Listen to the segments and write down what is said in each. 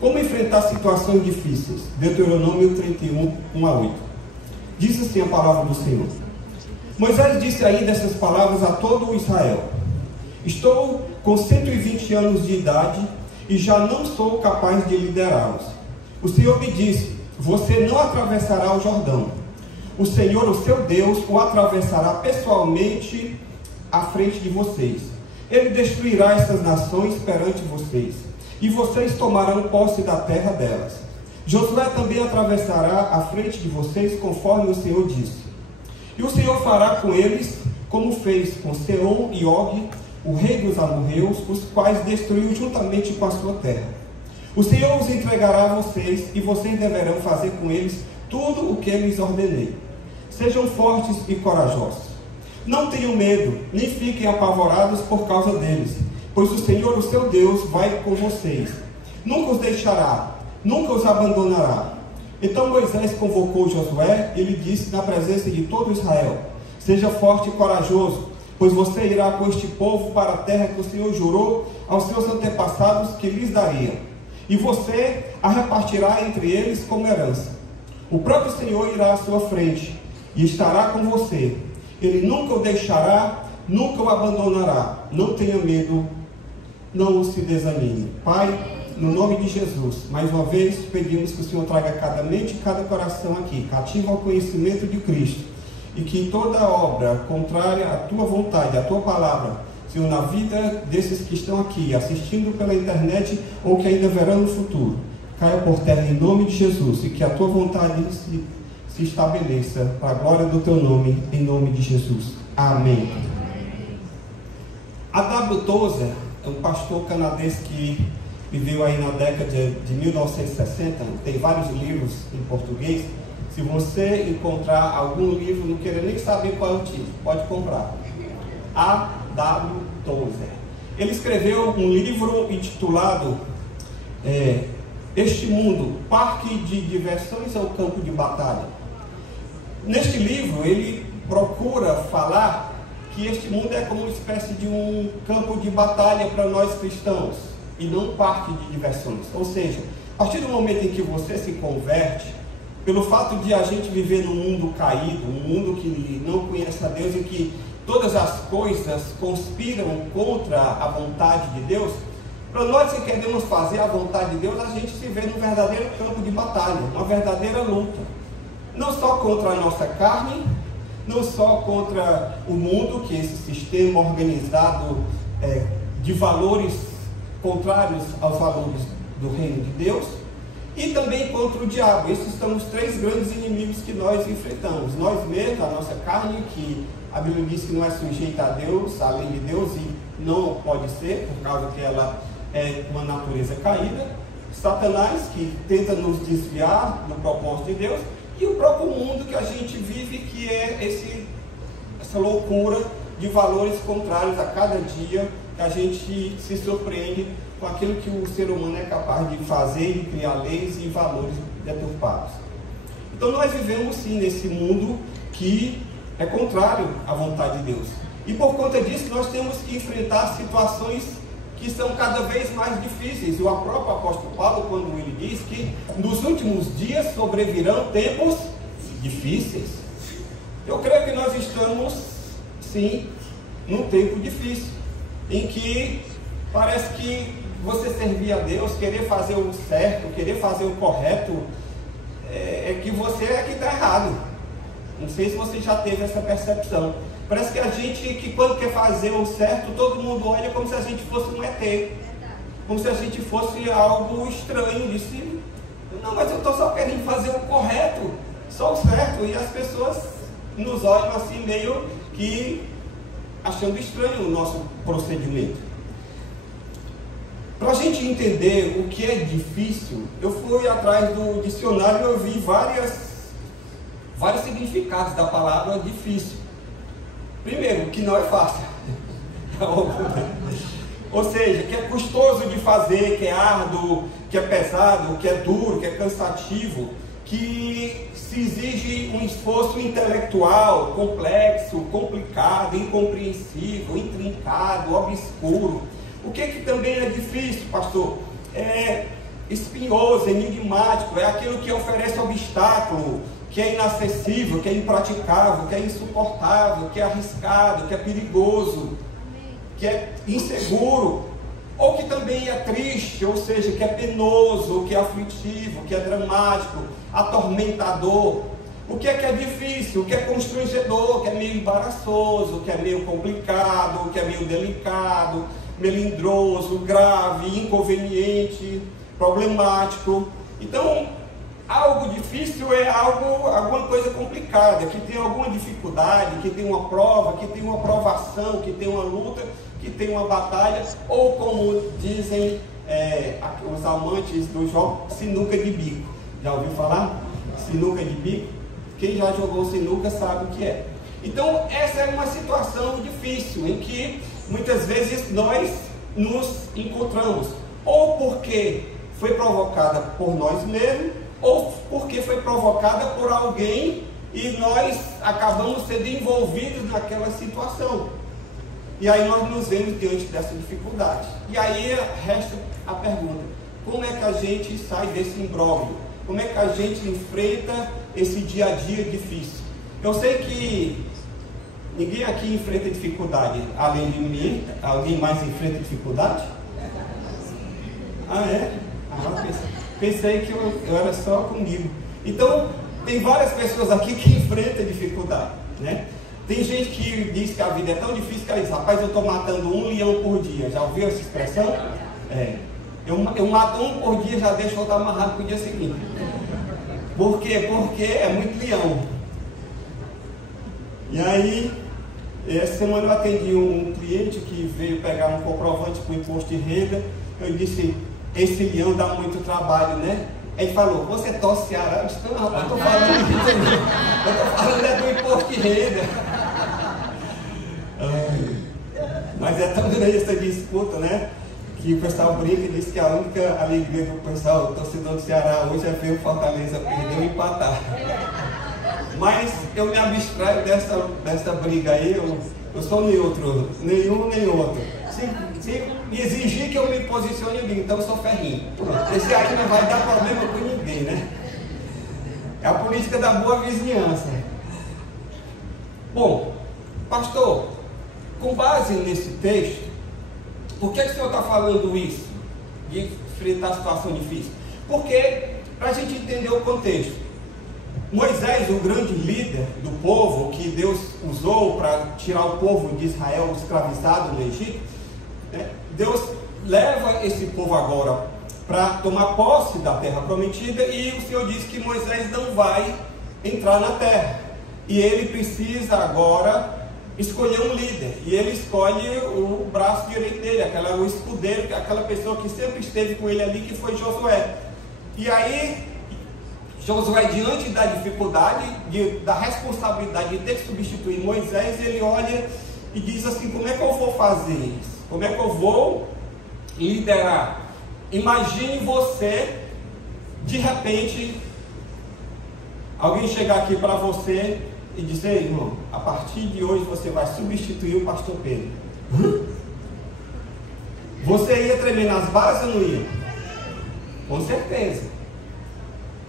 Como enfrentar situações difíceis? Deuteronômio 31, 1 a 8. Diz assim a palavra do Senhor. Moisés disse ainda essas palavras a todo o Israel. Estou com 120 anos de idade e já não sou capaz de liderá-los. O Senhor me disse, você não atravessará o Jordão. O Senhor, o seu Deus, o atravessará pessoalmente à frente de vocês. Ele destruirá essas nações perante vocês, e vocês tomarão posse da terra delas. Josué também atravessará à frente de vocês, conforme o Senhor disse. E o Senhor fará com eles, como fez com Sehon e Og, o rei dos amorreus, os quais destruiu juntamente com a sua terra. O Senhor os entregará a vocês, e vocês deverão fazer com eles tudo o que eu lhes ordenei. Sejam fortes e corajosos. Não tenham medo, nem fiquem apavorados por causa deles, pois o Senhor, o seu Deus, vai com vocês. Nunca os deixará, nunca os abandonará. Então Moisés convocou Josué e lhe disse na presença de todo Israel: seja forte e corajoso, pois você irá com este povo para a terra que o Senhor jurou aos seus antepassados que lhes daria. E você a repartirá entre eles como herança. O próprio Senhor irá à sua frente e estará com você. Ele nunca o deixará, nunca o abandonará. Não tenha medo, não se desanime. Pai, no nome de Jesus, mais uma vez pedimos que o Senhor traga cada mente e cada coração aqui, cativo ao conhecimento de Cristo, e que toda obra contrária à tua vontade, à tua palavra, Senhor, na vida desses que estão aqui, assistindo pela internet ou que ainda verão no futuro, caia por terra em nome de Jesus, e que a tua vontade se estabeleça para a glória do teu nome, em nome de Jesus. Amém. A W. Tozer é um pastor canadense que viveu aí na década de 1960, tem vários livros em português. Se você encontrar algum livro, não querer nem saber qual é o título, pode comprar. A W. Tozer. Ele escreveu um livro intitulado Este Mundo, Parque de Diversões ou Campo de Batalha? Neste livro, ele procura falar que este mundo é como uma espécie de um campo de batalha para nós cristãos, e não um parque de diversões. Ou seja, a partir do momento em que você se converte, pelo fato de a gente viver num mundo caído, um mundo que não conhece a Deus, em que todas as coisas conspiram contra a vontade de Deus, para nós que queremos fazer a vontade de Deus, a gente se vê num verdadeiro campo de batalha, uma verdadeira luta. Não só contra a nossa carne, não só contra o mundo, que é esse sistema organizado de valores contrários aos valores do reino de Deus, e também contra o diabo. Esses são os três grandes inimigos que nós enfrentamos. Nós mesmos, a nossa carne, que a Bíblia diz que não é sujeita a Deus, além de Deus, e não pode ser, por causa que ela é uma natureza caída. Satanás, que tenta nos desviar do propósito de Deus, e o próprio mundo que a gente vive, que é essa loucura de valores contrários a cada dia, que a gente se surpreende com aquilo que o ser humano é capaz de fazer, de criar leis e valores deturpados. Então nós vivemos sim nesse mundo que é contrário à vontade de Deus. E por conta disso nós temos que enfrentar situações que são cada vez mais difíceis. E o próprio apóstolo Paulo, quando ele diz que nos últimos dias sobrevirão tempos difíceis. Eu creio que nós estamos, sim, num tempo difícil, em que parece que você servir a Deus, querer fazer o certo, querer fazer o correto, é que você é que está errado. Não sei se você já teve essa percepção. Parece que a gente, que quando quer fazer o certo, todo mundo olha como se a gente fosse um ET. Como se a gente fosse algo estranho. Disse, não, mas eu estou só querendo fazer o correto, só o certo. E as pessoas nos olham assim meio que achando estranho o nosso procedimento. Para a gente entender o que é difícil, eu fui atrás do dicionário e eu vi vários significados da palavra difícil. Primeiro, que não é fácil. Ou seja, que é custoso de fazer, que é árduo, que é pesado, que é duro, que é cansativo, que se exige um esforço intelectual, complexo, complicado, incompreensível, intrincado, obscuro. O que também é difícil, pastor? espinhoso, enigmático, é aquilo que oferece obstáculo, que é inacessível, que é impraticável, que é insuportável, que é arriscado, que é perigoso, que é inseguro, ou que também é triste, ou seja, que é penoso, que é aflitivo, que é dramático, atormentador. O que é difícil, o que é constrangedor, o que é meio embaraçoso, o que é meio complicado, o que é meio delicado, melindroso, grave, inconveniente, problemático. Então, algo difícil é alguma coisa complicada, que tem alguma dificuldade, que tem uma prova, que tem uma provação, que tem uma luta, que tem uma batalha, ou como dizem os amantes do jogo, sinuca de bico. Já ouviu falar? Sinuca de bico? Quem já jogou sinuca sabe o que é. Então, essa é uma situação difícil, em que muitas vezes nós nos encontramos, ou porque foi provocada por nós mesmos, ou porque foi provocada por alguém e nós acabamos sendo envolvidos naquela situação. E aí nós nos vemos diante dessa dificuldade. E aí resta a pergunta: como é que a gente sai desse imbróglio? Como é que a gente enfrenta esse dia a dia difícil? Eu sei que ninguém aqui enfrenta dificuldade, além de mim. Alguém mais enfrenta dificuldade? Ah, é? Pensei que eu era só comigo. Então, tem várias pessoas aqui que enfrentam dificuldade, né? Tem gente que diz que a vida é tão difícil que ela diz: rapaz, eu estou matando 1 leão por dia. Já ouviu essa expressão? Eu mato 1 por dia, já deixo outro amarrado para o dia seguinte. Por quê? Porque é muito leão. E aí, essa semana eu atendi um cliente que veio pegar um comprovante para o imposto de renda. Eu disse: esse leão dá muito trabalho, né? Ele falou: você torce Ceará? Eu disse: não, rapaz, eu estou falando disso. Eu estou falando do imposto de renda. Mas é tão grande essa disputa, né? Que o pessoal brinca e diz que a única alegria do pessoal, o torcedor do Ceará hoje, é ver o Fortaleza perder ou empatar. Mas eu me abstraio dessa briga aí. Eu sou neutro, nenhum nem outro. Se me exigir que eu me posicione, eu digo: então eu sou ferrinho. Esse aí não vai dar problema com ninguém, né? É a política da boa vizinhança. Bom, pastor, com base nesse texto, por que o senhor está falando isso? De enfrentar a situação difícil? Porque, para a gente entender o contexto, Moisés, o grande líder do povo, que Deus usou para tirar o povo de Israel escravizado no Egito, né? Deus leva esse povo agora para tomar posse da terra prometida, e o Senhor diz que Moisés não vai entrar na terra, e ele precisa agora escolher um líder, e ele escolhe o braço direito dele, o escudeiro, aquela pessoa que sempre esteve com ele ali, que foi Josué. E aí Josué, diante da dificuldade, da responsabilidade de ter que substituir Moisés, ele olha e diz assim: como é que eu vou fazer isso? Como é que eu vou liderar? Imagine você, de repente, alguém chegar aqui para você e dizer: irmão, a partir de hoje você vai substituir o pastor Pedro. Você ia tremer nas bases ou não ia? Com certeza.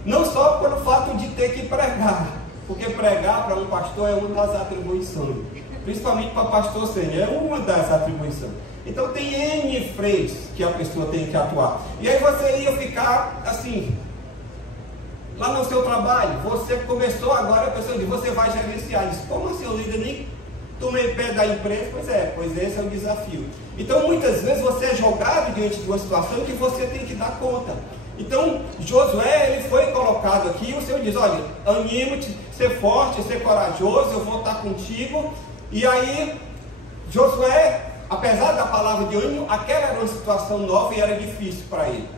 Não só pelo fato de ter que pregar, porque pregar para um pastor é uma das atribuições, principalmente para pastor sênior, é uma das atribuições. Então tem N frentes que a pessoa tem que atuar. E aí você ia ficar assim, lá no seu trabalho, você começou agora, a pessoa diz: você vai gerenciar. Diz: como assim, eu líder nem tomei pé da empresa? Pois esse é o desafio. Então muitas vezes você é jogado diante de uma situação que você tem que dar conta. Então Josué, ele foi colocado aqui, e o Senhor diz: olha, anima-te, ser forte, ser corajoso, eu vou estar contigo. E aí Josué, apesar da palavra de ânimo, aquela era uma situação nova e era difícil para ele.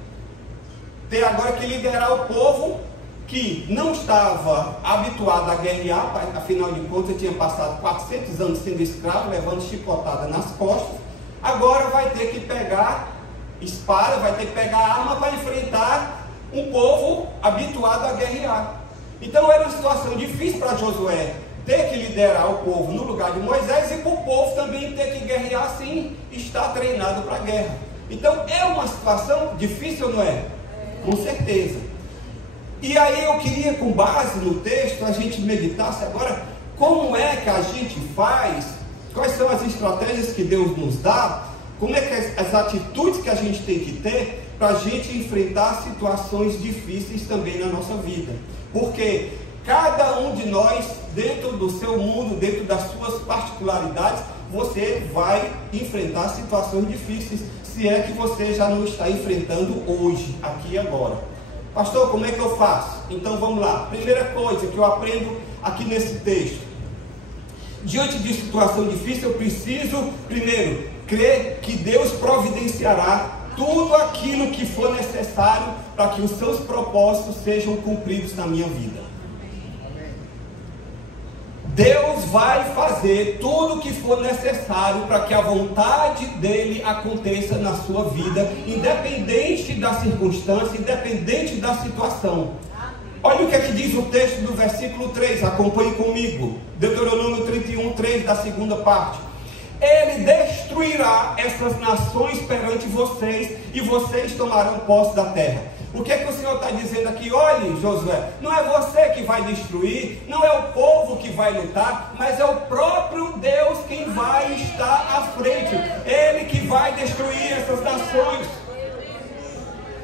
Ter agora que liderar o povo que não estava habituado a guerrear, afinal de contas tinha passado 400 anos sendo escravo, levando chicotada nas costas. Agora vai ter que pegar espada, vai ter que pegar arma para enfrentar um povo habituado a guerrear. Então era uma situação difícil para Josué ter que liderar o povo no lugar de Moisés, e para o povo também ter que guerrear sem estar treinado para a guerra. Então é uma situação difícil ou não é? Com certeza. E aí eu queria, com base no texto, a gente meditasse agora como é que a gente faz, quais são as estratégias que Deus nos dá, como é que as atitudes que a gente tem que ter para a gente enfrentar situações difíceis também na nossa vida. Porque cada um de nós, dentro do seu mundo, dentro das suas particularidades, você vai enfrentar situações difíceis, se é que você já não está enfrentando hoje, aqui e agora. Pastor, como é que eu faço? Então vamos lá. Primeira coisa que eu aprendo aqui nesse texto: diante de situação difícil, eu preciso, primeiro, crer que Deus providenciará tudo aquilo que for necessário para que os seus propósitos sejam cumpridos na minha vida. Deus vai fazer tudo o que for necessário para que a vontade dele aconteça na sua vida, independente da circunstância, independente da situação. Olha o que é que diz o texto do versículo 3, acompanhe comigo. Deuteronômio 31, 3, da segunda parte. Ele destruirá essas nações perante vocês, e vocês tomarão posse da terra. O que é que o Senhor está dizendo aqui? Olhe, Josué, não é você que vai destruir, não é o povo que vai lutar, mas é o próprio Deus quem vai estar à frente. Ele que vai destruir essas nações.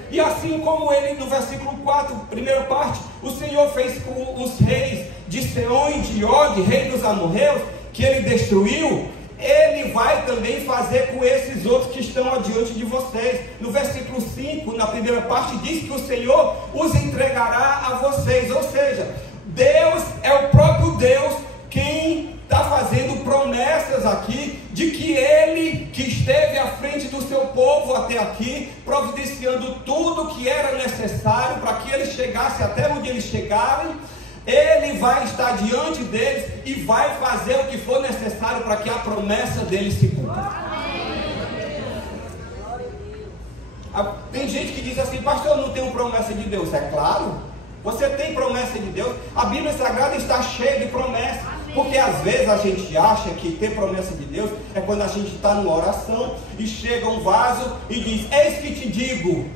E assim como ele, no versículo 4, primeira parte, o Senhor fez com os reis de Seom e de Og, rei dos amorreus, que ele destruiu, ele vai também fazer com esses outros que estão adiante de vocês. No versículo 5, na primeira parte, diz que o Senhor os entregará a vocês. Ou seja, Deus é o próprio Deus quem está fazendo promessas aqui, de que Ele, que esteve à frente do seu povo até aqui, providenciando tudo que era necessário para que eles chegassem até onde eles chegaram, Ele vai estar diante deles e vai fazer o que for necessário para que a promessa deles se cumpra. Tem gente que diz assim: pastor, eu não tenho promessa de Deus. É claro, você tem promessa de Deus. A Bíblia Sagrada está cheia de promessas. Porque às vezes a gente acha que ter promessa de Deus é quando a gente está numa oração e chega um vaso e diz: eis que te digo.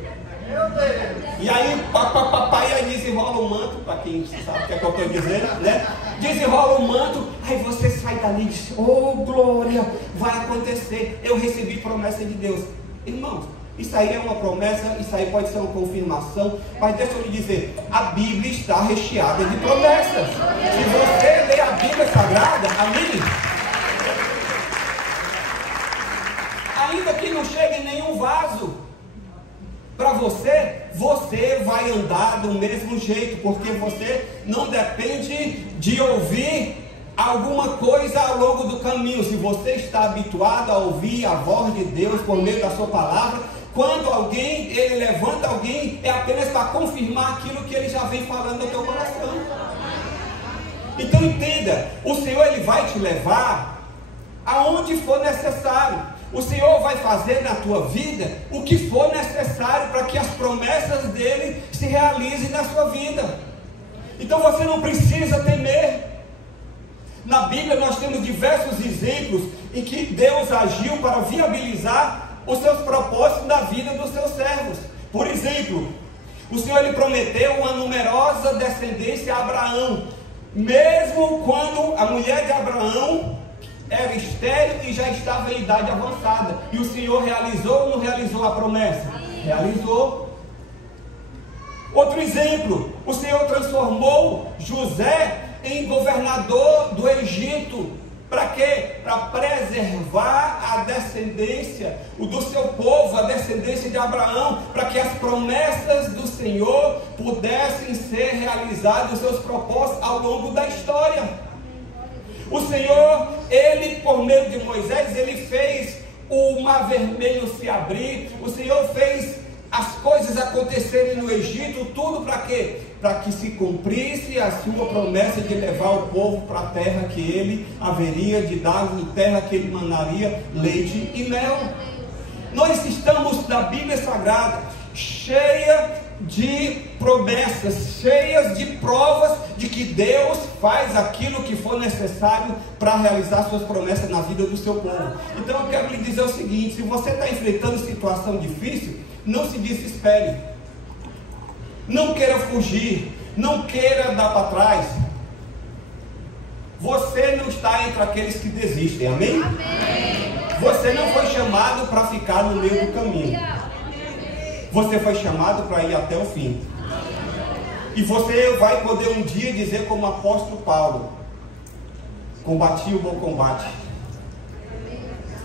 E aí, papai, aí desenrola o manto, para quem sabe o que é que eu estou dizendo, né? Desenrola o manto, aí você sai dali e diz: oh glória, vai acontecer, eu recebi promessa de Deus. Irmãos, isso aí é uma promessa, isso aí pode ser uma confirmação, mas deixa eu lhe dizer, a Bíblia está recheada de promessas. Se você ler a Bíblia Sagrada, amém? Ainda que não chegue em nenhum vaso para você, você vai andar do mesmo jeito, porque você não depende de ouvir alguma coisa ao longo do caminho. Se você está habituado a ouvir a voz de Deus por meio da sua palavra, quando alguém, ele levanta alguém, é apenas para confirmar aquilo que ele já vem falando no teu coração. Então entenda, o Senhor ele vai te levar aonde for necessário. O Senhor vai fazer na tua vida o que for necessário para que as promessas dele se realizem na sua vida. Então você não precisa temer. Na Bíblia nós temos diversos exemplos em que Deus agiu para viabilizar os seus propósitos na vida dos seus servos. Por exemplo, o Senhor ele prometeu uma numerosa descendência a Abraão, mesmo quando a mulher de Abraão era estéril e já estava em idade avançada. E o Senhor realizou ou não realizou a promessa? Realizou. Outro exemplo, o Senhor transformou José em governador do Egito. Para quê? Para preservar a descendência do seu povo, a descendência de Abraão, para que as promessas do Senhor pudessem ser realizadas, os seus propósitos ao longo da história. O Senhor, ele por meio de Moisés, ele fez o mar vermelho se abrir, o Senhor fez as coisas acontecerem no Egito, tudo para quê? Para que se cumprisse a sua promessa de levar o povo para a terra que ele haveria de dar, terra que ele mandaria leite e mel. Nós estamos na Bíblia Sagrada cheia de promessas, cheias de provas de que Deus faz aquilo que for necessário para realizar suas promessas na vida do seu povo. Então eu quero lhe dizer o seguinte: se você está enfrentando situação difícil, não se desespere. Não queira fugir, não queira dar para trás. Você não está entre aqueles que desistem, amém? Você não foi chamado para ficar no meio do caminho. Você foi chamado para ir até o fim. E você vai poder um dia dizer como o apóstolo Paulo: combati o bom combate,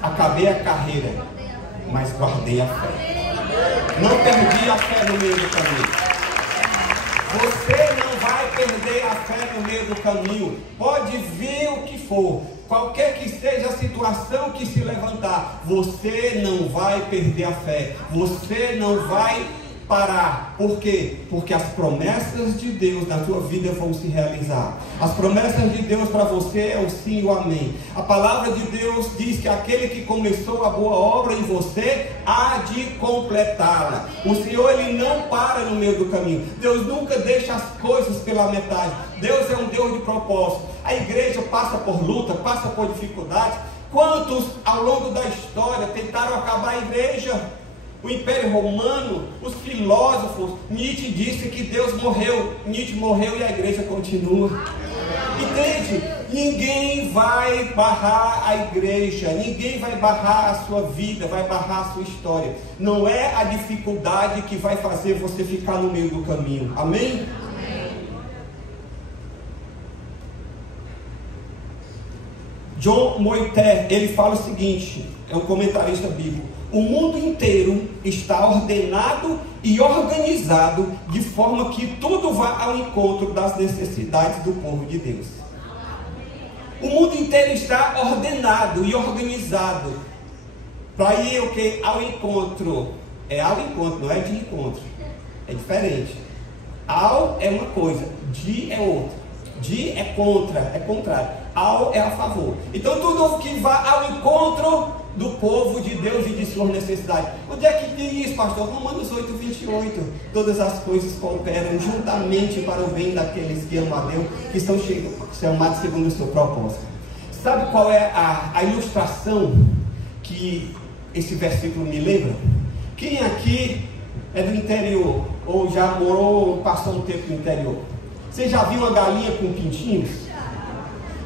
acabei a carreira, mas guardei a fé. Não perdi a fé no meio do caminho. Você não vai perder a fé no meio do caminho. Pode vir o que for, qualquer que seja a situação que se levantar, você não vai perder a fé. Você não vai parar. Por quê? Porque as promessas de Deus na tua vida vão se realizar. As promessas de Deus para você é o sim e o amém. A palavra de Deus diz que aquele que começou a boa obra em você há de completá-la. O Senhor, Ele não para no meio do caminho. Deus nunca deixa as coisas pela metade. Deus é um Deus de propósito. A igreja passa por luta, passa por dificuldades. Quantos ao longo da história tentaram acabar a igreja? O Império Romano, os filósofos, Nietzsche disse que Deus morreu. Nietzsche morreu e a igreja continua. Entende? Ninguém vai barrar a igreja, ninguém vai barrar a sua vida, vai barrar a sua história. Não é a dificuldade que vai fazer você ficar no meio do caminho. Amém? John Moitet, ele fala o seguinte, é um comentarista bíblico: o mundo inteiro está ordenado e organizado de forma que tudo vá ao encontro das necessidades do povo de Deus. O mundo inteiro está ordenado e organizado para ir o que? Ao encontro. É ao encontro, não é de encontro. É diferente. Ao é uma coisa, de é outra. De é contra, é contrário. Ao é a favor. Então tudo que vá ao encontro do povo de Deus e de suas necessidades. Onde é que diz isso, pastor? Romanos 8:28. Todas as coisas cooperam juntamente para o bem daqueles que amam a Deus, que estão chamados segundo o seu propósito. Sabe qual é a ilustração que esse versículo me lembra? Quem aqui é do interior, ou já morou, ou passou um tempo no interior? Você já viu uma galinha com pintinhos?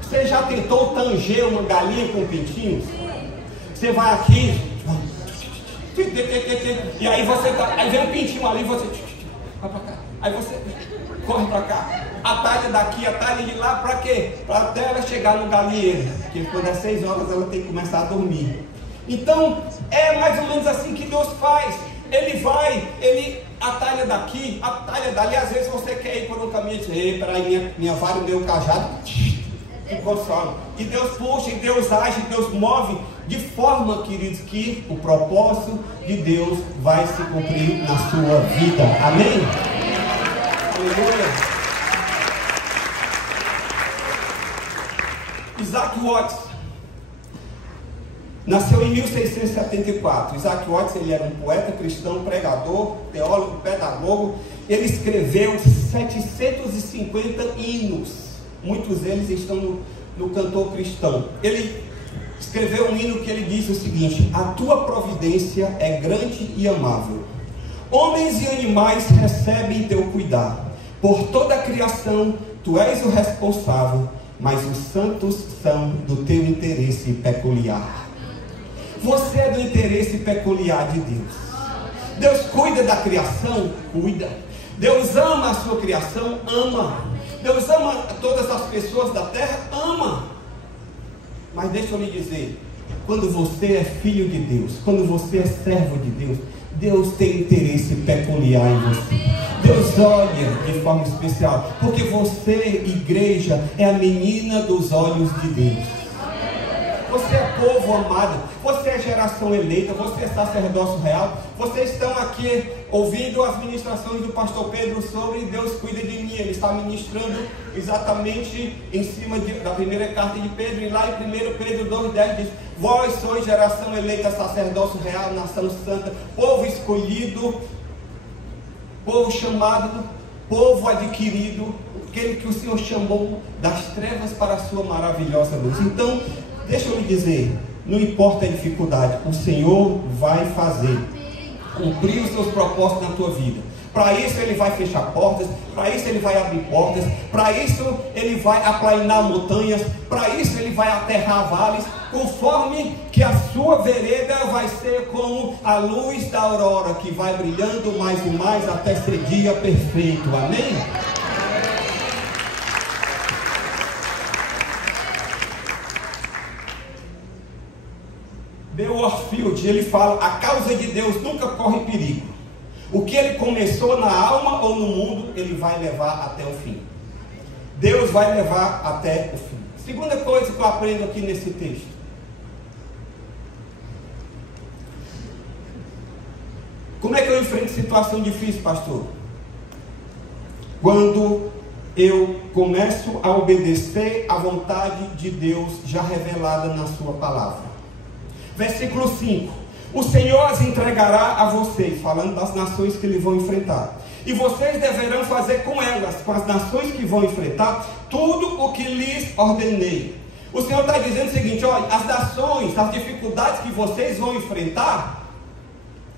Você já tentou tanger uma galinha com pintinhos? Você vai aqui, e aí você aí vem um pintinho ali, você vai para cá, aí você corre para cá, atalha daqui, atalha de lá, para quê? Para até ela chegar no galinheiro, porque quando é 6 horas ela tem que começar a dormir. Então é mais ou menos assim que Deus faz. Ele vai, ele atalha daqui, atalha dali. Às vezes você quer ir por um caminho e diz: ei, peraí, minha vara, meu cajado, ficou só. E Deus puxa, e Deus age, e Deus move, de forma, queridos, que o propósito de Deus vai se cumprir na sua vida. Amém? Aleluia. Isaac Watts nasceu em 1674. Isaac Watts, ele era um poeta cristão, pregador, teólogo, pedagogo. Ele escreveu 750 hinos. Muitos deles estão no cantor cristão. Ele escreveu um hino que ele diz o seguinte: a tua providência é grande e amável. Homens e animais recebem teu cuidado. Por toda a criação, tu és o responsável, mas os santos são do teu interesse peculiar. Você é do interesse peculiar de Deus. Deus cuida da criação? Cuida. Deus ama a sua criação? Ama. Deus ama todas as pessoas da terra? Ama. Mas deixa eu lhe dizer, quando você é filho de Deus, quando você é servo de Deus, Deus tem interesse peculiar em você. Deus olha de forma especial, porque você, igreja, é a menina dos olhos de Deus. Você é povo amado, você é geração eleita, você é sacerdócio real. Vocês estão aqui ouvindo as ministrações do pastor Pedro sobre Deus cuida de mim. Ele está ministrando exatamente em cima da primeira carta de Pedro. E lá em 1 Pedro 2,10 diz: vós sois geração eleita, sacerdócio real, nação santa, povo escolhido, povo chamado, povo adquirido, aquele que o Senhor chamou das trevas para a sua maravilhosa luz. Então, deixa eu lhe dizer, não importa a dificuldade, o Senhor vai fazer cumprir os seus propósitos na tua vida. Para isso ele vai fechar portas, para isso ele vai abrir portas, para isso ele vai aplainar montanhas, para isso ele vai aterrar vales, conforme que a sua vereda vai ser como a luz da aurora, que vai brilhando mais e mais até ser dia perfeito. Amém? Bill Warfield, ele fala: a causa de Deus nunca corre perigo. O que ele começou na alma ou no mundo, ele vai levar até o fim. Deus vai levar até o fim. Segunda coisa que eu aprendo aqui nesse texto: como é que eu enfrento situação difícil, pastor? Quando eu começo a obedecer à vontade de Deus já revelada na sua palavra. Versículo 5: o Senhor as entregará a vocês, falando das nações que eles vão enfrentar, e vocês deverão fazer com elas, com as nações que vão enfrentar, tudo o que lhes ordenei. O Senhor está dizendo o seguinte: olha, as nações, as dificuldades que vocês vão enfrentar,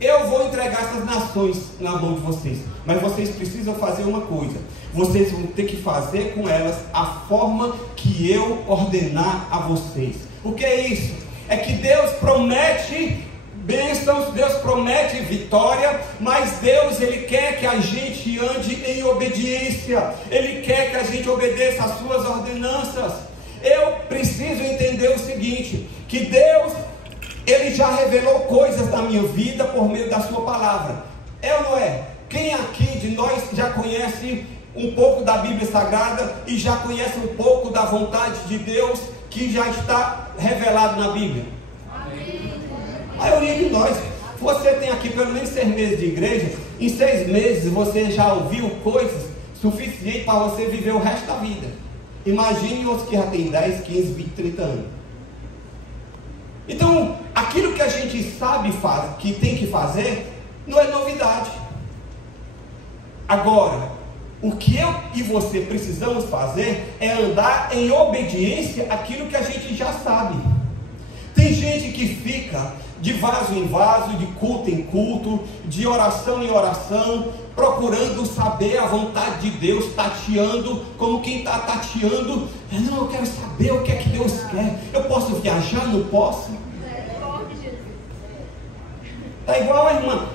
eu vou entregar essas nações na mão de vocês, mas vocês precisam fazer uma coisa: vocês vão ter que fazer com elas a forma que eu ordenar a vocês. O que é isso? É que Deus promete bênçãos, Deus promete vitória, mas Deus, Ele quer que a gente ande em obediência, Ele quer que a gente obedeça às suas ordenanças. Eu preciso entender o seguinte, que Deus, Ele já revelou coisas na minha vida por meio da sua palavra. É ou não é? Quem aqui de nós já conhece um pouco da Bíblia Sagrada e já conhece um pouco da vontade de Deus que já está revelado na Bíblia? A maioria de nós. Você tem aqui pelo menos 6 meses de igreja. Em 6 meses você já ouviu coisas suficientes para você viver o resto da vida. Imagine os que já tem 10, 15, 20, 30 anos. Então, aquilo que a gente sabe que tem que fazer, não é novidade. Agora, o que eu e você precisamos fazer é andar em obediência àquilo que a gente já sabe. Tem gente que fica de vaso em vaso, de culto em culto, de oração em oração, procurando saber a vontade de Deus, tateando, como quem está tateando. Não, eu quero saber o que é que Deus quer. Eu posso viajar? Não posso? Está igual a irmã.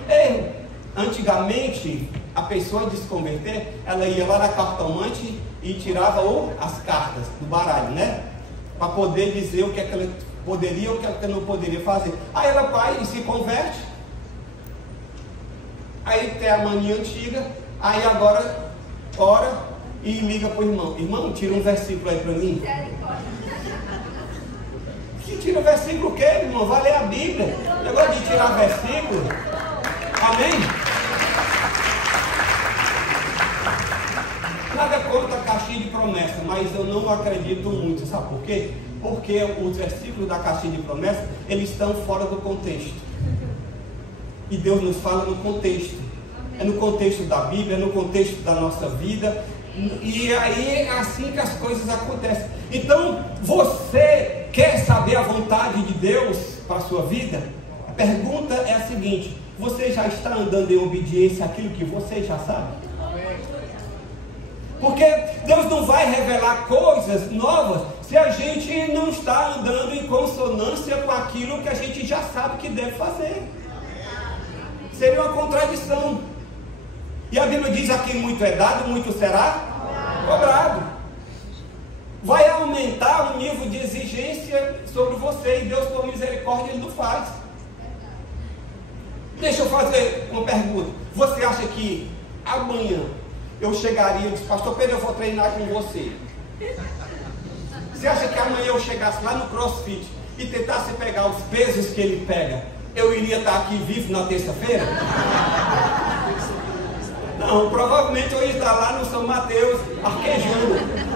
Antigamente, a pessoa de se converter, ela ia lá na cartomante e tirava as cartas do baralho, né? Para poder dizer o que é que ela poderia ou o que ela não poderia fazer. Aí ela vai e se converte. Aí tem a mania antiga. Aí agora ora e liga para o irmão: irmão, tira um versículo aí para mim. Que tira o versículo o quê, irmão? Vai ler a Bíblia. Negócio de tirar versículo. Amém? Nada contra a caixinha de promessa, mas eu não acredito muito. Sabe por quê? Porque os versículos da caixinha de promessa, eles estão fora do contexto. E Deus nos fala no contexto. É no contexto da Bíblia, é no contexto da nossa vida. E aí é assim que as coisas acontecem. Então, você quer saber a vontade de Deus para a sua vida? A pergunta é a seguinte: você já está andando em obediência àquilo que você já sabe? Porque Deus não vai revelar coisas novas se a gente não está andando em consonância com aquilo que a gente já sabe que deve fazer. Seria uma contradição. E a Bíblia diz aqui: muito é dado, muito será cobrado. Vai aumentar o nível de exigência sobre você, e Deus, por misericórdia, Ele não faz. Deixa eu fazer uma pergunta. Você acha que amanhã eu chegaria e disse: pastor Pedro, eu vou treinar com você? Você acha que amanhã eu chegasse lá no CrossFit e tentasse pegar os pesos que ele pega, eu iria estar aqui vivo na terça-feira? Não, provavelmente eu ia estar lá no São Mateus arquejando.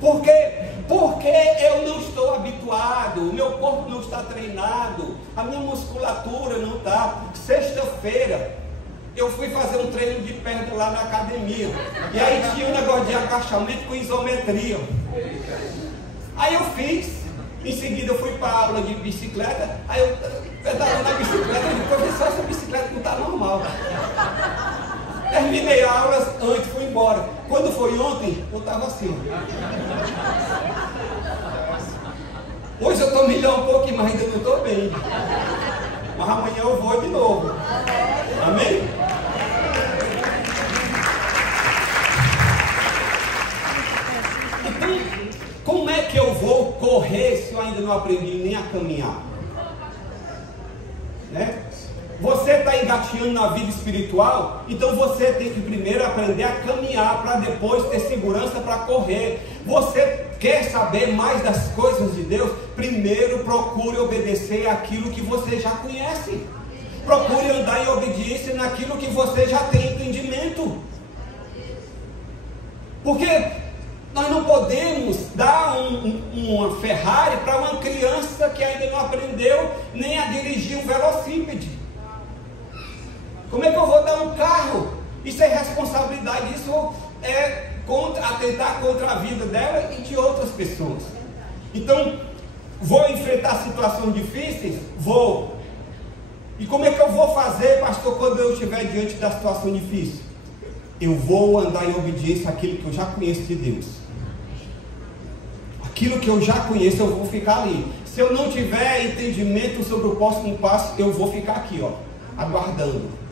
Por quê? Porque eu não estou habituado, o meu corpo não está treinado, a minha musculatura não está. Sexta-feira eu fui fazer um treino de perna lá na academia, e aí tinha um negócio de agachamento com isometria. Aí eu fiz, em seguida eu fui para a aula de bicicleta. Aí eu pedalando a bicicleta, e professor, essa bicicleta não está normal. Terminei a aula antes, fui embora. Quando foi ontem, eu estava assim. Hoje eu estou melhor um pouquinho, mas ainda não estou bem. Mas amanhã eu vou de novo. Amém? Então, como é que eu vou correr se eu ainda não aprendi nem a caminhar? Né? Você está engatinhando na vida espiritual, então você tem que primeiro aprender a caminhar para depois ter segurança para correr. Você quer saber mais das coisas de Deus? Primeiro procure obedecer aquilo que você já conhece. Procure andar em obediência naquilo que você já tem entendimento. Porque nós não podemos dar uma Ferrari para uma criança que ainda não aprendeu nem a dirigir um velocípede. Como é que eu vou dar um carro? Isso é responsabilidade, isso é atentar contra a vida dela e de outras pessoas. Então, vou enfrentar situações difíceis? Vou. E como é que eu vou fazer, pastor, quando eu estiver diante da situação difícil? Eu vou andar em obediência àquilo que eu já conheço de Deus. Aquilo que eu já conheço, eu vou ficar ali. Se eu não tiver entendimento sobre o próximo passo, eu vou ficar aqui, ó, aguardando.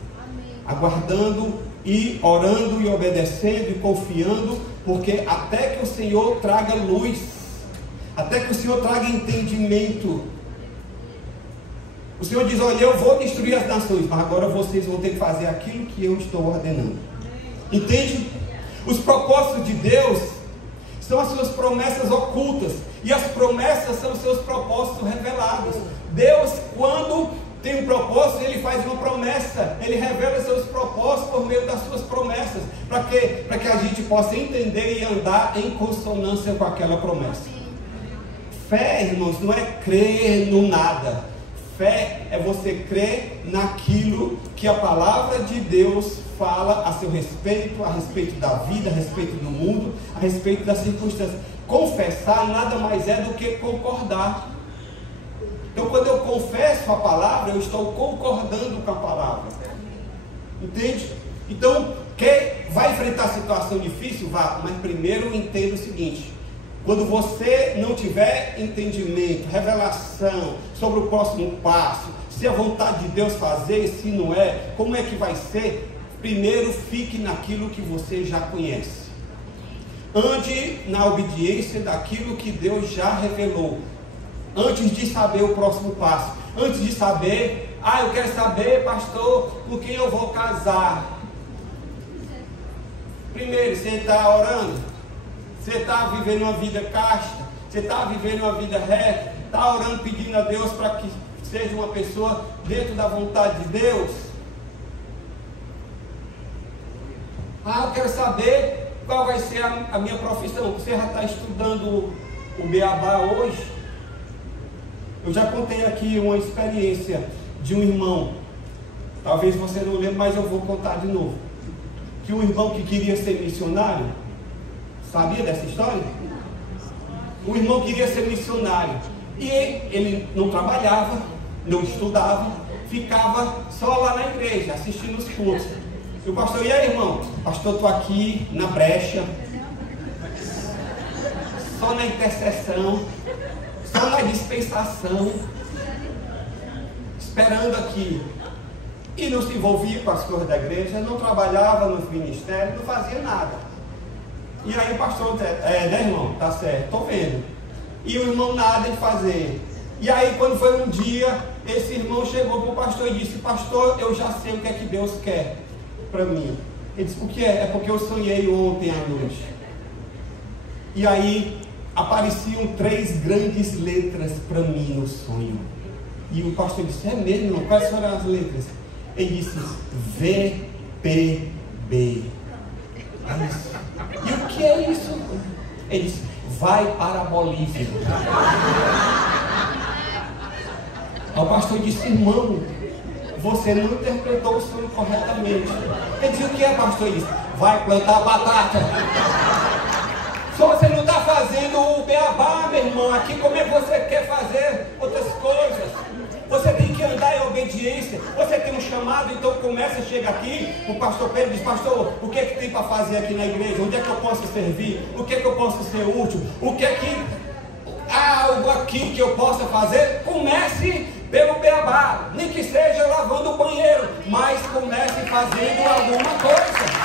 Aguardando e orando e obedecendo e confiando, porque até que o Senhor traga luz, até que o Senhor traga entendimento. O Senhor diz: olha, eu vou destruir as nações, mas agora vocês vão ter que fazer aquilo que eu estou ordenando. Entende? Os propósitos de Deus são as suas promessas ocultas, e as promessas são os seus propósitos revelados. Deus, quando tem um propósito, Ele faz uma promessa, Ele revela seus propósitos por meio das suas promessas, para que a gente possa entender e andar em consonância com aquela promessa. Fé, irmãos, não é crer no nada. Fé é você crer naquilo que a palavra de Deus fala a seu respeito, a respeito da vida, a respeito do mundo, a respeito das circunstâncias. Confessar nada mais é do que concordar. Então, quando eu confesso a palavra, eu estou concordando com a palavra. Entende? Então, vai enfrentar situação difícil? Vá, mas primeiro entenda o seguinte: quando você não tiver entendimento, revelação sobre o próximo passo, se é vontade de Deus fazer, se não é, como é que vai ser? Primeiro fique naquilo que você já conhece. Ande na obediência daquilo que Deus já revelou. Antes de saber o próximo passo, antes de saber, eu quero saber, pastor, com quem eu vou casar. Primeiro, você está orando? Você está vivendo uma vida casta? Você está vivendo uma vida reta? Está orando, pedindo a Deus para que seja uma pessoa dentro da vontade de Deus? Eu quero saber qual vai ser a minha profissão. Você já está estudando o beabá hoje? Eu já contei aqui uma experiência de um irmão, talvez você não lembre, mas eu vou contar de novo. Que um irmão que queria ser missionário, sabia dessa história? O irmão queria ser missionário, e ele não trabalhava, não estudava, ficava só lá na igreja, assistindo os cultos. E o pastor: e aí, irmão? Pastor, estou aqui na brecha, só na intercessão, só na dispensação, esperando aqui. E não se envolvia com as coisas da igreja, não trabalhava nos ministérios, não fazia nada. E aí o pastor: né, irmão? Tá certo, estou vendo. E o irmão nada em fazer. E aí, quando foi um dia, esse irmão chegou para o pastor e disse: pastor, eu já sei o que é que Deus quer para mim. Ele disse: o que é? É porque eu sonhei ontem à noite. E aí apareciam 3 grandes letras para mim no sonho. E o pastor disse: é mesmo, irmão? Quais foram as letras? Ele disse: VPB. E o que é isso? Ele disse: vai para a Bolívia. O pastor disse: irmão, você não interpretou o sonho corretamente. Ele disse: o que é, pastor? Ele disse: vai plantar batata. Só você não está fazendo o beabá, meu irmão. Aqui, como é que você quer fazer outras coisas? Você tem que de andar em obediência. Você tem um chamado, então começa, chega aqui, o pastor Pedro diz, pastor, o que é que tem para fazer aqui na igreja? Onde é que eu posso servir? O que é que eu posso ser útil? O que é que há algo aqui que eu possa fazer? Comece pelo beabá, nem que seja lavando o banheiro, mas comece fazendo alguma coisa.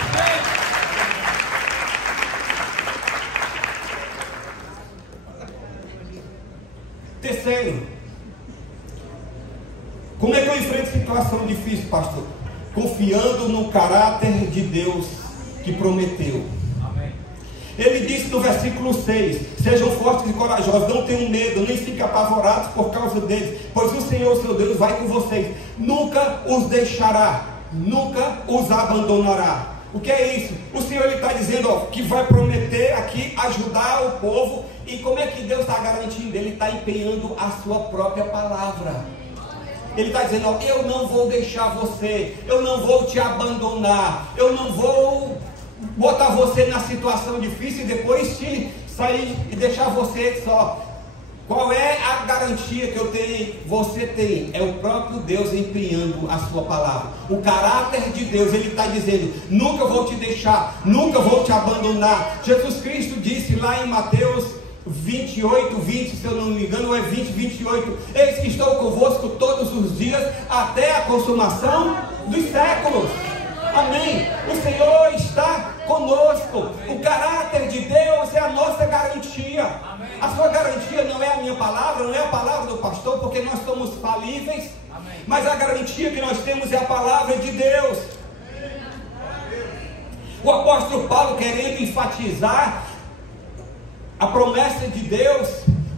Terceiro, como é que eu enfrento situação difícil, pastor? Confiando no caráter de Deus que prometeu. Amém. Ele disse no versículo 6, sejam fortes e corajosos, não tenham medo, nem fiquem apavorados por causa deles, pois o Senhor, seu Deus, vai com vocês, nunca os deixará, nunca os abandonará. O que é isso? O Senhor está dizendo que vai prometer aqui ajudar o povo. E como é que Deus está garantindo? Ele está empenhando a sua própria palavra. Ele está dizendo, eu não vou deixar você, eu não vou te abandonar, eu não vou botar você na situação difícil e depois te sair e deixar você só. Qual é a garantia que eu tenho? Você tem, é o próprio Deus empenhando a sua palavra. O caráter de Deus, Ele está dizendo, nunca vou te deixar, nunca vou te abandonar. Jesus Cristo disse lá em Mateus 28, 20, se eu não me engano, é 20, 28, eis que estou convosco todos os dias, até a consumação dos séculos. Amém. O Senhor está conosco. O caráter de Deus é a nossa garantia. Amém. A sua garantia não é a minha palavra, não é a palavra do pastor, porque nós somos falíveis. Amém. Mas a garantia que nós temos é a palavra de Deus. O apóstolo Paulo, querendo enfatizar a promessa de Deus,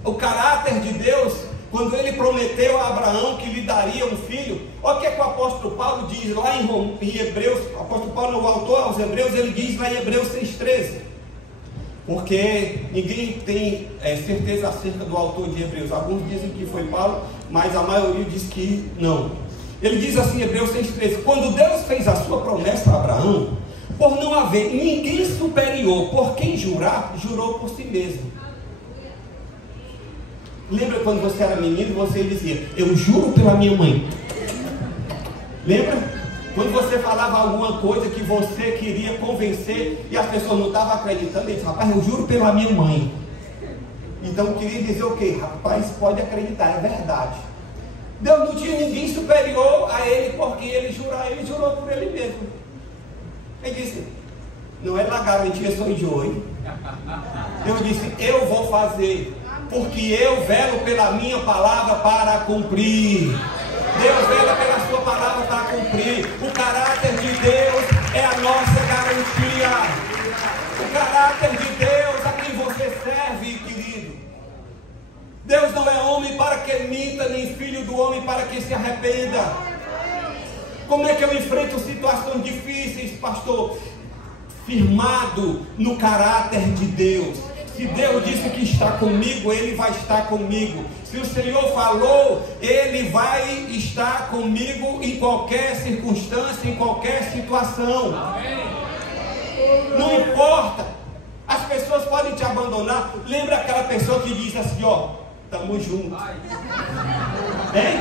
o caráter de Deus, quando ele prometeu a Abraão que lhe daria um filho, olha o que é que o apóstolo Paulo diz lá em Hebreus. O apóstolo Paulo, o autor aos Hebreus, ele diz lá em Hebreus 6,13, porque ninguém tem certeza acerca do autor de Hebreus. Alguns dizem que foi Paulo, mas a maioria diz que não. Ele diz assim, Hebreus 6,13, quando Deus fez a sua promessa a Abraão, por não haver ninguém superior por quem jurar, jurou por si mesmo. Lembra quando você era menino, você dizia, eu juro pela minha mãe. Lembra? Quando você falava alguma coisa que você queria convencer e as pessoas não estavam acreditando, ele disse, rapaz, eu juro pela minha mãe. Então queria dizer o quê? Rapaz, pode acreditar, é verdade. Deus não tinha ninguém superior a ele porque ele jurar, ele jurou por ele mesmo. Ele disse, não é na garantia, sou de hoje. Deus disse, eu vou fazer, porque eu velo pela minha palavra para cumprir. Deus vela pela sua palavra para cumprir. O caráter de Deus é a nossa garantia. O caráter de Deus a quem você serve, querido. Deus não é homem para que minta, nem filho do homem para que se arrependa. Como é que eu enfrento situações difíceis, pastor? Firmado no caráter de Deus. Se Deus disse que está comigo, Ele vai estar comigo. Se o Senhor falou, Ele vai estar comigo em qualquer circunstância, em qualquer situação. Amém. Não importa. As pessoas podem te abandonar. Lembra aquela pessoa que diz assim, ó, estamos juntos. Hein?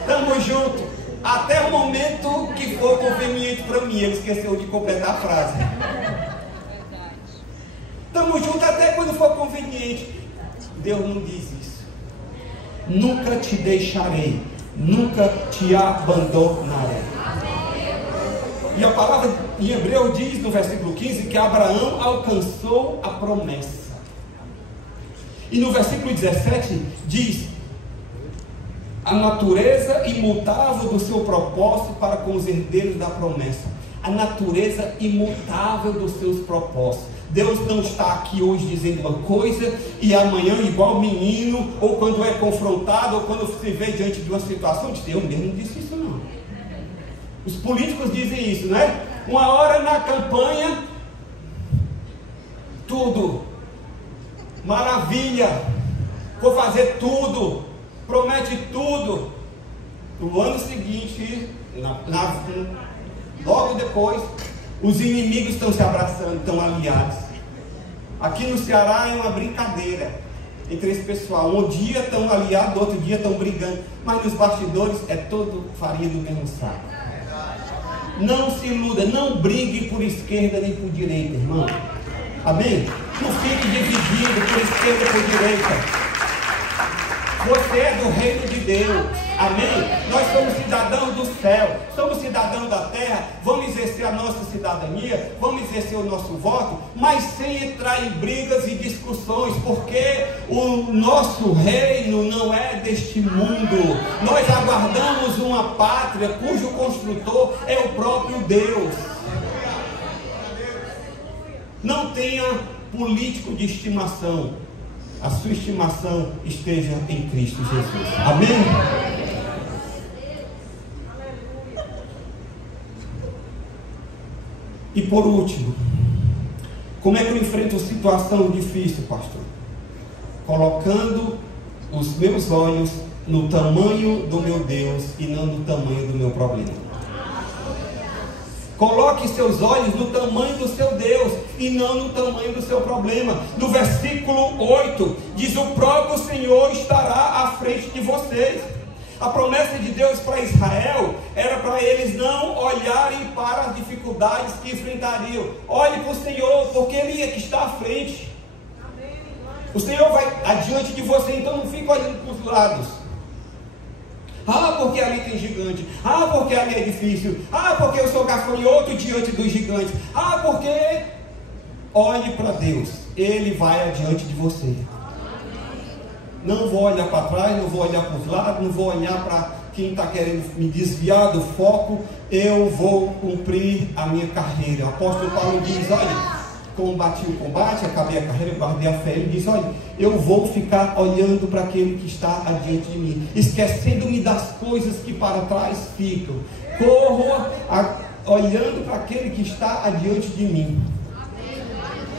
Estamos juntos. Até o momento que for conveniente para mim. Ele esqueceu de completar a frase. Estamos juntos até quando for conveniente. Deus não diz isso. Nunca te deixarei, nunca te abandonarei. E a palavra em Hebreu diz no versículo 15 que Abraão alcançou a promessa. E no versículo 17 diz a natureza imutável do seu propósito para com os herdeiros da promessa. A natureza imutável dos seus propósitos. Deus não está aqui hoje dizendo uma coisa e amanhã igual menino, ou quando é confrontado, ou quando se vê diante de uma situação, diz, Deus mesmo não disse isso não. Os políticos dizem isso, né? Uma hora na campanha, tudo, maravilha, vou fazer tudo, promete tudo. No ano seguinte, logo depois, os inimigos estão se abraçando, estão aliados. Aqui no Ceará é uma brincadeira. entre esse pessoal. Um dia estão aliados, outro dia estão brigando. Mas nos bastidores é todo farinha do mesmo saco. Não se iluda, não brigue por esquerda nem por direita, irmão. Amém? Não fique dividido por esquerda e por direita. Você é do reino de Deus. Amém? Nós somos cidadãos do céu, somos cidadãos da terra. Vamos exercer a nossa cidadania, vamos exercer o nosso voto, mas sem entrar em brigas e discussões, porque o nosso reino não é deste mundo. Nós aguardamos uma pátria cujo construtor é o próprio Deus. Não tenha político de estimação. A sua estimação esteja em Cristo Jesus. Amém? E por último, como é que eu enfrento situação difícil, pastor? Colocando os meus olhos no tamanho do meu Deus e não no tamanho do meu problema. Coloque seus olhos no tamanho do seu Deus e não no tamanho do seu problema. No versículo 8 diz: o próprio Senhor estará à frente de vocês. A promessa de Deus para Israel era para eles não olharem para as dificuldades que enfrentariam. Olhe para o Senhor, porque Ele é que está à frente. O Senhor vai adiante de você, então não fique olhando para os lados. Ah, porque ali tem gigante. Ah, porque ali é difícil. Ah, porque eu sou gafanhoto diante dos gigantes. Ah, porque... Olhe para Deus. Ele vai adiante de você. Não vou olhar para trás, não vou olhar para os lados, não vou olhar para quem está querendo me desviar do foco. Eu vou cumprir a minha carreira. O apóstolo Paulo diz: olha, combati o combate, acabei a carreira, guardei a fé. Ele diz: olha, eu vou ficar olhando para aquele que está adiante de mim, esquecendo-me das coisas que para trás ficam. Corro olhando para aquele que está adiante de mim.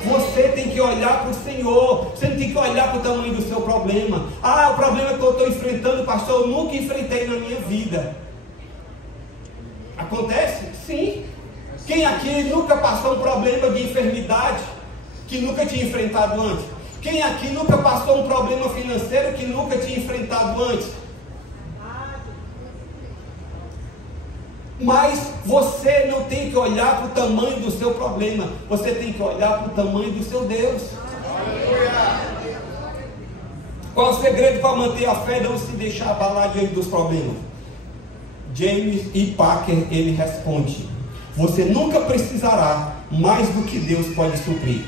Você tem que olhar para o Senhor. Você não tem que olhar para o tamanho do seu problema. Ah, o problema que eu estou enfrentando, pastor, eu nunca enfrentei na minha vida. Acontece? Sim. Quem aqui nunca passou um problema de enfermidade que nunca tinha enfrentado antes? Quem aqui nunca passou um problema financeiro que nunca tinha enfrentado antes? Mas você não tem que olhar para o tamanho do seu problema. Você tem que olhar para o tamanho do seu Deus. Qual é o segredo para manter a fé e não se deixar abalar diante dos problemas? James E. Packer, ele responde: você nunca precisará mais do que Deus pode suprir.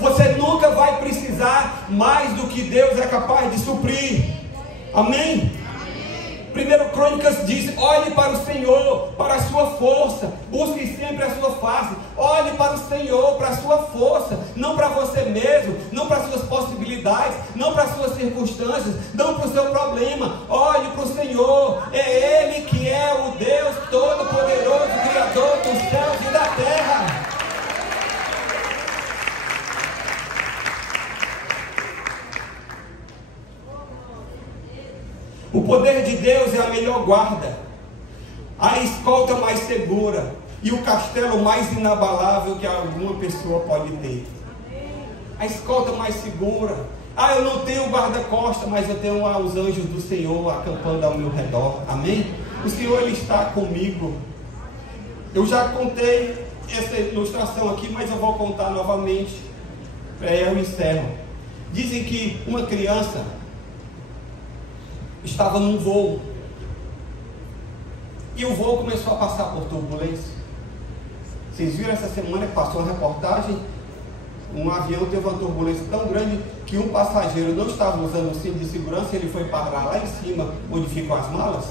Você nunca vai precisar mais do que Deus é capaz de suprir. Amém? 1 Crônicas diz: olhe para o Senhor, para a sua força, busque sempre a sua face. Olhe para o Senhor, para a sua força, não para você mesmo, não para as suas possibilidades, não para as suas circunstâncias, não para o seu problema. Olhe para o Senhor, é Ele que é o Deus Todo-Poderoso, Criador dos céus e da terra. O poder de Deus é a melhor guarda, a escolta mais segura e o castelo mais inabalável que alguma pessoa pode ter. A escolta mais segura. Ah, eu não tenho guarda-costas, mas eu tenho os anjos do Senhor acampando ao meu redor. Amém? O Senhor, Ele está comigo. Eu já contei essa ilustração aqui, mas eu vou contar novamente. Eu encerro. Dizem que uma criança estava num voo e o voo começou a passar por turbulência. Vocês viram essa semana que passou uma reportagem? Um avião teve uma turbulência tão grande que um passageiro não estava usando o cinto de segurança e ele foi parar lá em cima onde ficam as malas.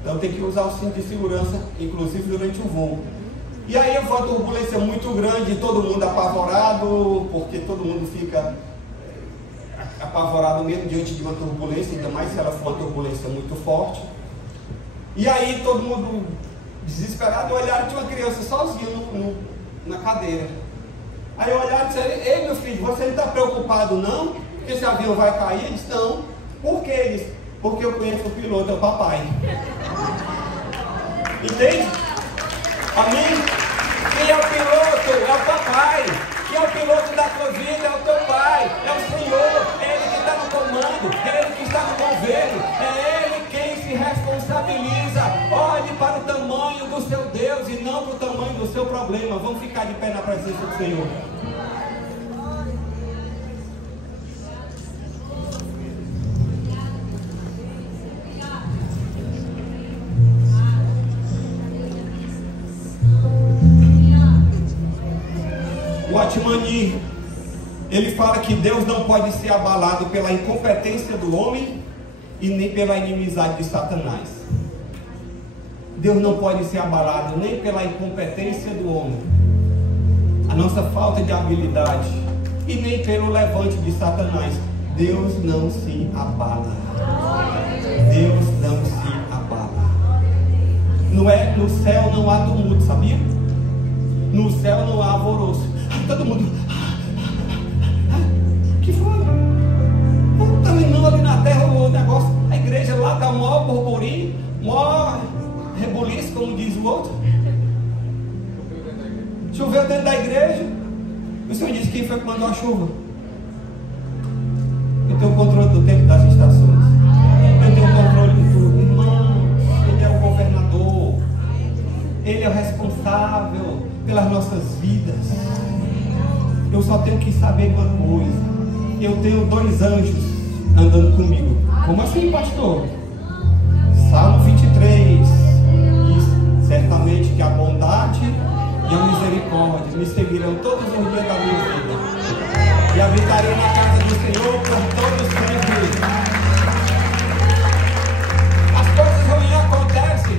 Então tem que usar o cinto de segurança, inclusive durante o voo. E aí foi uma turbulência muito grande, todo mundo apavorado, porque todo mundo fica apavorado mesmo diante de uma turbulência, ainda mais se ela for uma turbulência muito forte. E aí todo mundo desesperado, olharam, tinha uma criança sozinha na cadeira. Aí olharam e disseram: ei, meu filho, você não está preocupado não? Que esse avião vai cair? Ele disse: não. Por quê? Ele disse: porque eu conheço o piloto, é o papai. Entende? Amém? Quem é o piloto? É o papai. Quem é o piloto da tua vida? É o teu Pai, é o Senhor, é Ele que está no comando, é Ele que está no governo, é Ele quem se responsabiliza. Olhe para o tamanho do seu Deus e não para o tamanho do seu problema. Vamos ficar de pé na presença do Senhor. O Atmani, ele fala que Deus não pode ser abalado pela incompetência do homem e nem pela inimizade de Satanás. Deus não pode ser abalado nem pela incompetência do homem, a nossa falta de habilidade, e nem pelo levante de Satanás. Deus não se abala. Deus não se abala. No céu não há tumulto, sabia? No céu não há alvoroço. Todo mundo. Que foi? Não está não ali na terra o negócio. A igreja lá está maior burburinho, maior rebuliço, como diz o outro. Choveu dentro da igreja. O Senhor disse: quem foi que mandou a chuva? Eu tenho o controle do tempo das estações. Eu tenho o controle de tudo. Irmão, Ele é o governador. Ele é o responsável pelas nossas vidas. Eu só tenho que saber uma coisa: eu tenho 2 anjos andando comigo. Como assim, pastor? Salmo 23 diz: certamente que a bondade e a misericórdia me seguirão todos os dias da minha vida, e habitarei na casa do Senhor por todos sempre. As coisas ruins acontecem.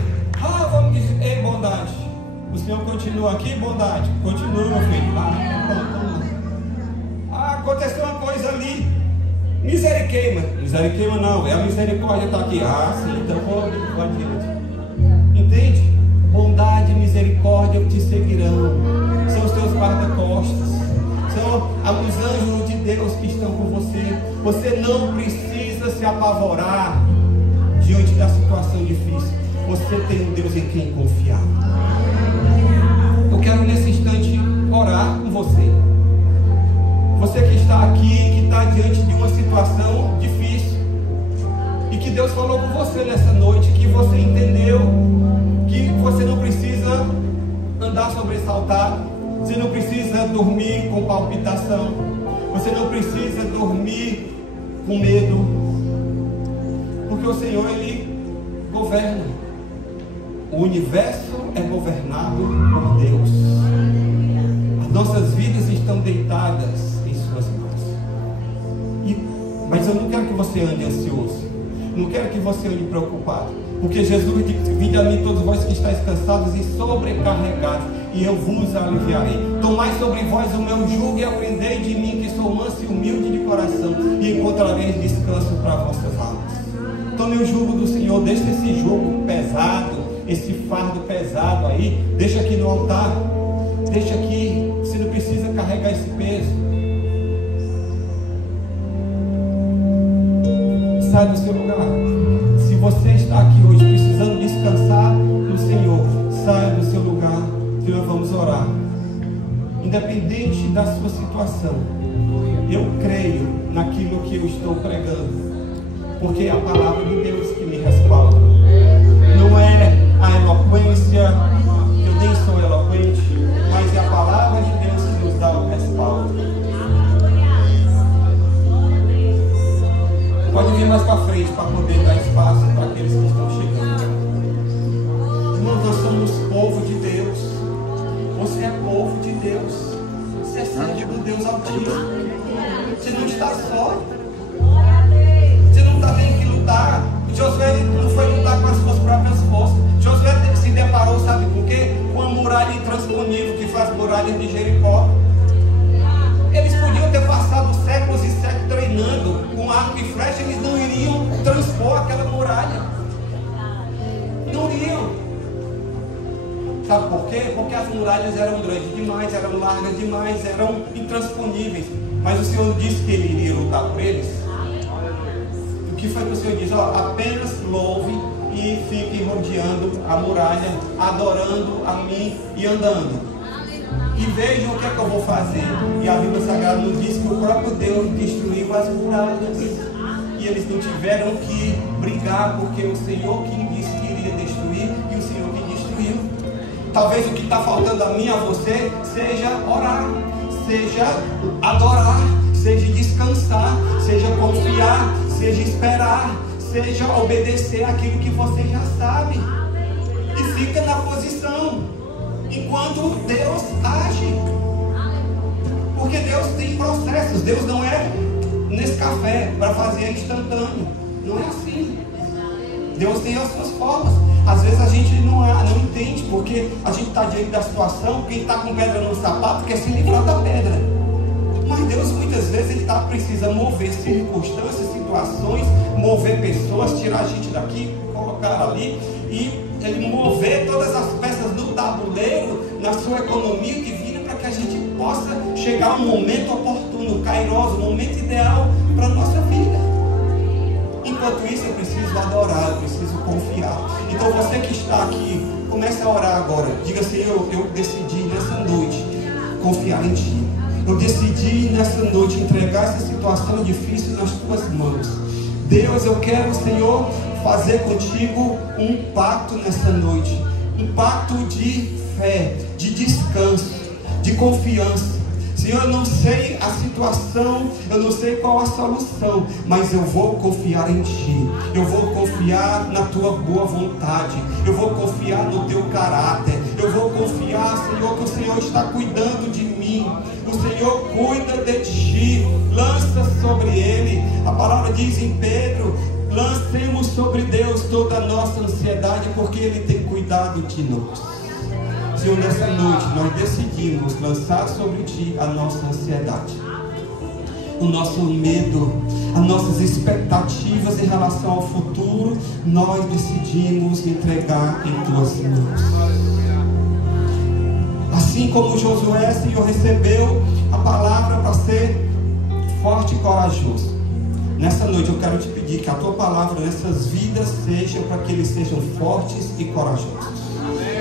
Vamos dizer: ei, bondade, o Senhor continua aqui, bondade? Continua, meu filho. Aconteceu uma coisa ali. Misericórdia não, é a misericórdia está aqui. Sim, então vou adiante. Entende? Bondade e misericórdia te seguirão. São os teus guarda-costas. São os anjos de Deus que estão com você. Você não precisa se apavorar diante da situação difícil. Você tem um Deus em quem confiar. Eu quero nesse instante orar com você. Você que está aqui, que está diante de uma situação difícil, e que Deus falou com você nessa noite, que você entendeu que você não precisa andar sobressaltado, você não precisa dormir com palpitação, você não precisa dormir com medo, porque o Senhor, Ele governa. O universo é governado por Deus. As nossas vidas estão deitadas em suas mãos. Mas eu não quero que você ande ansioso, não quero que você ande preocupado, porque Jesus disse: vinde a mim todos vós que estáis cansados e sobrecarregados, e eu vos aliviarei. Tomai sobre vós o meu jugo e aprendei de mim, que sou manso e humilde de coração, e encontrareis descanso para vossas almas. Tome o jugo do Senhor, deixa esse jugo pesado, esse fardo pesado aí, deixa aqui no altar, deixa aqui. Você não precisa carregar esse peso. Sai do seu lugar. Se você está aqui hoje precisando descansar no Senhor, saia do seu lugar, que nós vamos orar. Independente da sua situação, eu creio naquilo que eu estou pregando, porque é a palavra de Deus que me respalda. Não é a eloquência, eu nem sou eloquente, mas é a palavra de Deus que nos dá o respaldo. Pode vir mais para frente para poder dar espaço para aqueles que estão chegando. Irmãos, nós somos povo de Deus. Você é povo de Deus. Você é servo do Deus Altíssimo. Você não está só. Você não está tendo que lutar. Josué não foi lutar com as suas próprias forças. Josué se deparou, sabe com o quê? Com a muralha intransponível que faz muralhas de Jericó. Eles podiam ter passado séculos e séculos treinando com arco e flecha, eles não iriam transpor aquela muralha. Não iriam. Sabe por quê? Porque as muralhas eram grandes demais, eram largas demais, eram intransponíveis. Mas o Senhor disse que Ele iria lutar por eles. O que foi que o Senhor disse? Apenas louve e fique rodeando a muralha, adorando a mim e andando. e vejam o que é que eu vou fazer. E a Bíblia Sagrada nos diz que o próprio Deus destruiu as muralhas. E eles não tiveram que brigar, porque o Senhor que disse que iria destruir, e o Senhor que destruiu. Talvez o que está faltando a mim, a você, seja orar, seja adorar, seja descansar, seja confiar, seja esperar, seja obedecer aquilo que você já sabe. E fica na posição enquanto Deus age. Porque Deus tem processos. Deus não é nesse café para fazer instantâneo. Não é assim. Deus tem as suas formas. Às vezes a gente não entende, porque a gente está diante da situação. Quem está com pedra no sapato quer se livrar da pedra. Mas Deus muitas vezes ele precisa mover circunstâncias, situações, mover pessoas, tirar a gente daqui, colocar ali, e ele mover todas as peças do tabuleiro na sua economia divina, para que a gente possa chegar a um momento oportuno, kairos, um momento ideal para a nossa vida. Enquanto isso, eu preciso adorar, eu preciso confiar. Então você que está aqui, comece a orar agora. Diga assim: eu decidi nessa noite confiar em Ti. Eu decidi nessa noite entregar essa situação difícil nas Tuas mãos. Deus, eu quero, Senhor, fazer contigo um pacto nessa noite. Um pacto de fé, de descanso, de confiança. Senhor, eu não sei a situação, eu não sei qual a solução, mas eu vou confiar em Ti. Eu vou confiar na Tua boa vontade. Eu vou confiar no Teu caráter. Eu vou confiar, Senhor, que o Senhor está cuidando de mim. O Senhor cuida de Ti. Lança sobre Ele. A palavra diz em Pedro: lancemos sobre Deus toda a nossa ansiedade, porque Ele tem cuidado de nós. Senhor, nessa noite nós decidimos lançar sobre Ti a nossa ansiedade, o nosso medo, as nossas expectativas em relação ao futuro. Nós decidimos entregar em Tuas mãos. Assim como Josué, Senhor, recebeu a palavra para ser forte e corajoso, nessa noite eu quero Te pedir que a Tua palavra nessas vidas seja para que eles sejam fortes e corajosos.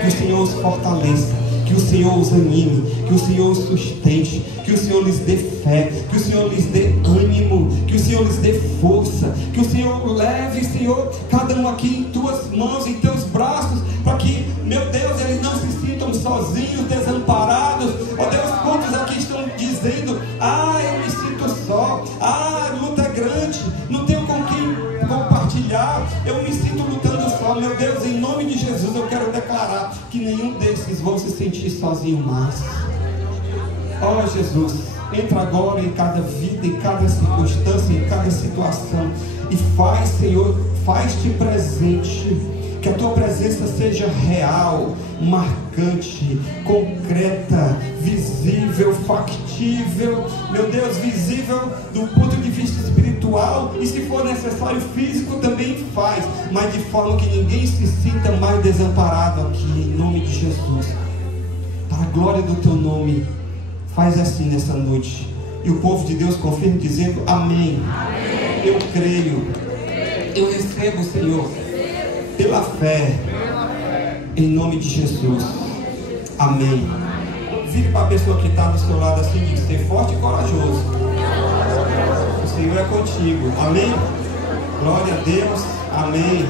Que o Senhor os fortaleça, que o Senhor os anime, que o Senhor os sustente, que o Senhor lhes dê fé, que o Senhor lhes dê ânimo, que o Senhor lhes dê força, que o Senhor leve, Senhor, cada um aqui em Tuas mãos, em Teus braços, para que, meu Deus, eles não se sintam sozinhos, desamparados. Ó Deus, quantos aqui estão dizendo: eu me sinto só, a luta é grande, não tenho com quem compartilhar, eu me sinto lutando só. Meu Deus, em nome de Jesus, eu quero declarar que nenhum desses vão se sentir sozinho mais. Ó Jesus, entra agora em cada vida, em cada circunstância, em cada situação, e faz, Senhor, faz-te presente. Que a Tua presença seja real, marcante, concreta, visível, factível. Meu Deus, visível do ponto de vista espiritual, e se for necessário físico também faz, mas de forma que ninguém se sinta mais desamparado aqui, em nome de Jesus. Para a glória do Teu nome, faz assim nessa noite. E o povo de Deus confirma dizendo: amém. Amém. Eu creio, eu recebo, Senhor, pela fé, em nome de Jesus. Amém. Vire para a pessoa que está do seu lado assim e diga: ser forte e corajoso. O Senhor é contigo. Amém. Glória a Deus. Amém.